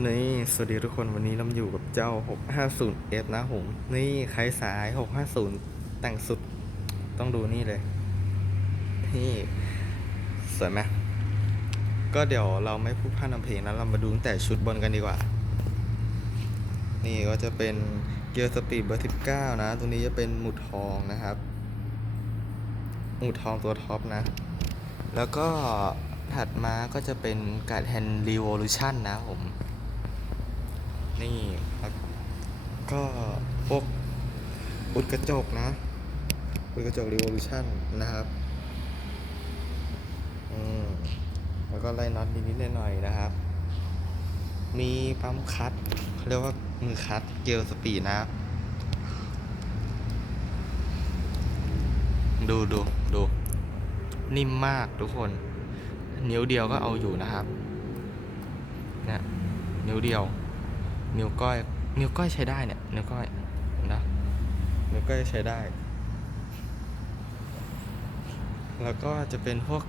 นี่ สวัสดีทุกคนวันนี้เราอยู่กับเจ้า 650F นะผม นี่ใครสาย 650 แต่งสุดต้องดูนี่เลย นี่ สวยไหมก็เดี๋ยวเราไม่พูดพร่ำนำเพลงนะ เรามาดูแต่ชุดบนกันดีกว่า นี่ก็จะเป็นเกียร์สปีดเบอร์19 นะตัวนี้จะเป็นหมุดทองนะครับ หมุดทองตัวท็อปนะ แล้วก็ถัดมาก็จะเป็นการแฮนด์รีโวลูชันนะผม นี่แล้วก็พวกอุดกระจกนะอุดกระจกรีโวลูชันนะครับอืมแล้วก็ไล่น็อตนิดๆหน่อยๆนะครับ มีปั๊มคัตเขาเรียกว่ามือคัตเกลสปีดนะครับดูดูดูนิ่มมากทุกคน นิ้วเดียวก็เอาอยู่นะครับนี่นิ้วเดียว นิ้วก้อย นิ้วก้อยใช้ได้เนี่ย นิ้วก้อยนะนิ้วก้อยใช้ได้ แล้วก็จะเป็นพวก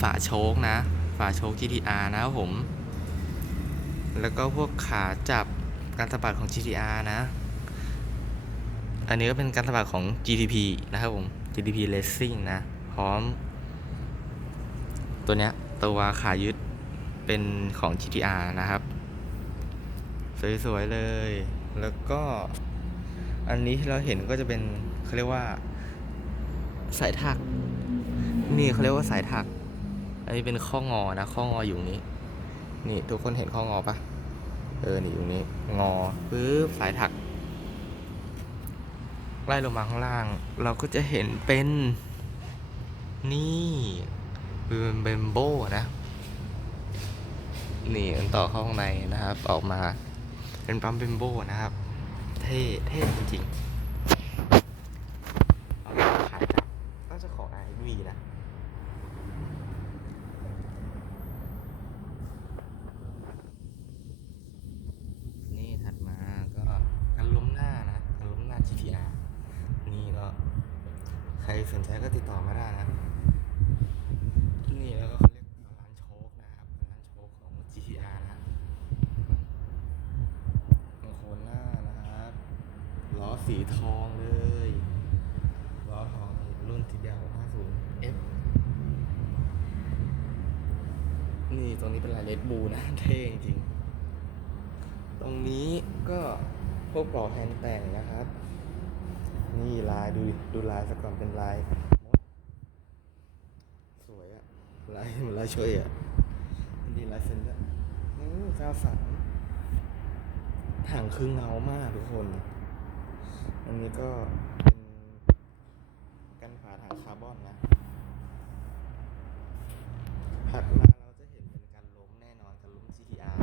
ฝาโชคนะ ฝาโชค GTR นะครับผม แล้วก็พวกขาจับการสะบัดของ GTR นะ อันนี้ก็เป็นการสะบัดของ GTP นะครับผม GTP Racing นะ พร้อม ตัวเนี้ย ตัวขายึด เป็นของ GTR นะครับ สวย ๆ เลย แล้วก็อันนี้ที่เราเห็นก็จะเป็นเขาเรียกว่า สายถัก นี่เขาเรียกว่าสายถัก อันนี้เป็นข้องอนะ ข้องออยู่นี้ นี่ทุกคนเห็นข้องอปะเออ นี่อยู่ตรงนี้ งอปึ๊บสายถัก ไล่ลงมาข้างล่าง เราก็จะเห็นเป็น นี่เบมโบนะ นี่มัน ต่อเข้าข้างในนะครับ ออกมาเป็นปั๊มเบมโบนะครับ เท่เท่จริงๆเอาไปขายกับน่าจะของไอวีนะนี่ถัดมาก็กันล้มหน้านะกันล้มหน้า GTR นี่ก็ ใครสนใจก็ติดต่อมาได้นะ นี่แล้วก็เขาเรียกบาลานซ์โชคนะครับบาลานซ์โชคของ GTR นะโคนหน้านะครับ ล้อ สีทองเลยล้อทองรุ่น TBR 650 F นี่ตรงนี้เป็นลายเลดบูนะ เท่จริง ตรงนี้ก็พวกปลอกแฮนแต่งนะครับ นี่ลายดูดูลายซะก่อนเป็นลายมดสวยอะลายเหมือนลายช่วยอะนี่ลายเซ็นด้วยอืมเก้าสามห่างครึ่งเงามากทุกคน อันนี้ก็เป็นกันฝาถังคาร์บอนนะถัดมาเราจะเห็นเป็นการล้มแน่นอนการล้ม GTR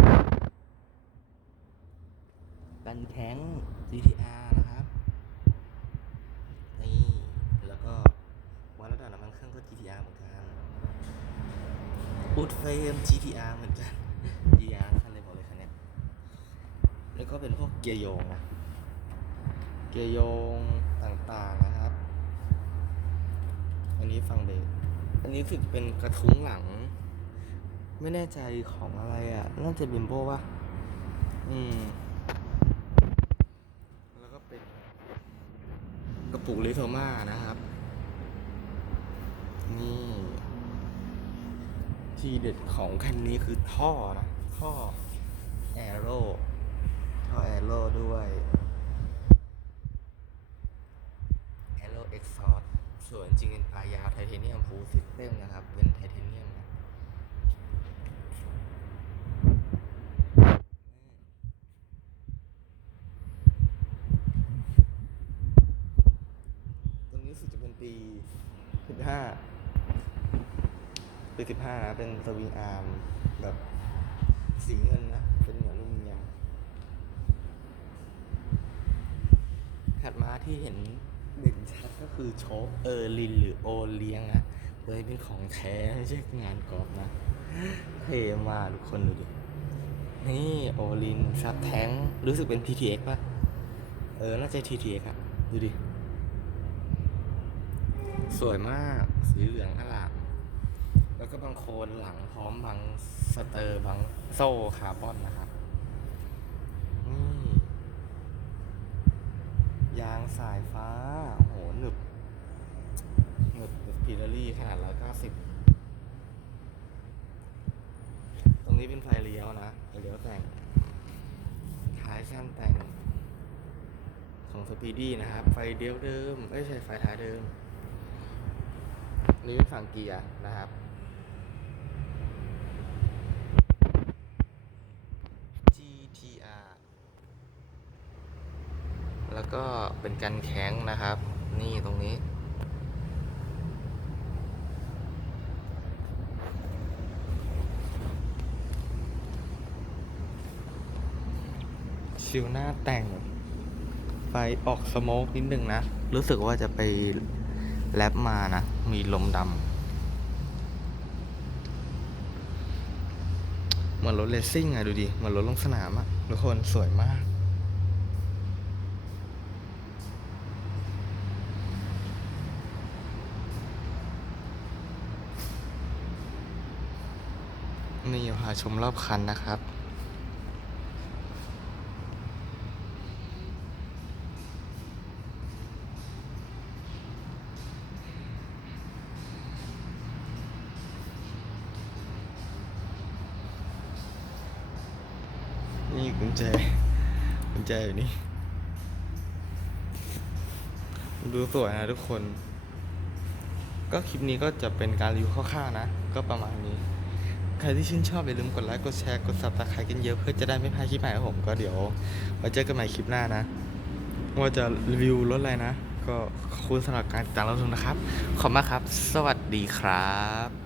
กันแท้ง GTR นะครับ นี่ แล้วก็วัดระดับน้ำมันเครื่องก็ GTR เหมือนกันอุดเฟรม GTR เหมือนกัน GTR คันเลยบอกเลยคันนี้แล้วก็เป็นพวกเกียร์โยงนะ เกียร์โยงต่างๆนะครับ อันนี้ฟังเบรกอันนี้สึกเป็นกระทุ้งหลัง ไม่แน่ใจของอะไรอะ น่าจะบิมโบป่ะอืม แล้วก็เป็นกระปุกลิโทมานะครับ นี่ ที่เด็ดของคันนี้คือท่อนะ ท่อแอโร่ท่อแอโร่ด้วย็กซอร์ส่วนจริงเป็นปลายาวไทเทเนียมฟูลซิสเต็มนะครับ เป็นไทเทเนียมนะตัวนี้สึกจะเป็นปี15ปี15นะ เป็นสวิงอาร์มแบบสีเงินนะ เป็นเหมือนลูมิเนียมถัดมาที่เห็น เด่นชัดก็คือโชคเออร์ลินหรือโอเลี้ยงนะเลยเป็นของแท้ไม่ใช่งานกรอบนะเท่มากทุกคนดูดิ นี่โอลินซับแท้งรู้สึกเป็น TTX ป่ะ เออ น่าจะ TTX อะดูดิ สวยมากสีเหลืองอลามแล้วก็บางโคนหลังพร้อมบางสเตอร์บางโซ่คาร์บอนนะครับนี่ ยางสายฟ้า โอ้โหหนึบหนึบหนึบพิลารี่ขนาดร้อยเก้าสิบตรงนี้เป็นไฟเลี้ยวนะไฟเลี้ยวแต่งท้ายช่างแต่ง ของสปีดี้นะครับ ไฟเดียวเดิมไม่ใช่ไฟท้ายเดิม นี่เป็นฝั่งเกียร์นะครับ GTR แล้ว ก็เป็นกันแข็งนะครับ นี่ตรงนี้ ชิวหน้าแต่ง ไฟออกสโมกนิดนึงนะ รู้สึกว่าจะไปแลบมานะ มีลมดำเหมือนรถเลสซิ่งอะดูดิ เหมือนรถลงสนามอะทุกคนสวยมาก นี่พาชมรอบคันนะครับ นี่กุญแจกุญแจอยู่นี่ ดูสวยนะทุกคน ก็คลิปนี้ก็จะเป็นการรีวิวคร่าวๆนะ ก็ประมาณนี้ ใครที่ชื่นชอบอย่าลืมกดไลค์กดแชร์กดซับสไครต์กันเยอะเพื่อจะได้ไม่พลาดคลิปใหม่ของผมก็เดี๋ยวไว้เจอกันใหม่คลิปหน้านะ ว่าจะรีวิวรถอะไรนะ ก็ขอบคุณสำหรับการติดตามรับชมนะครับ ขอบคุณมากครับ สวัสดีครับ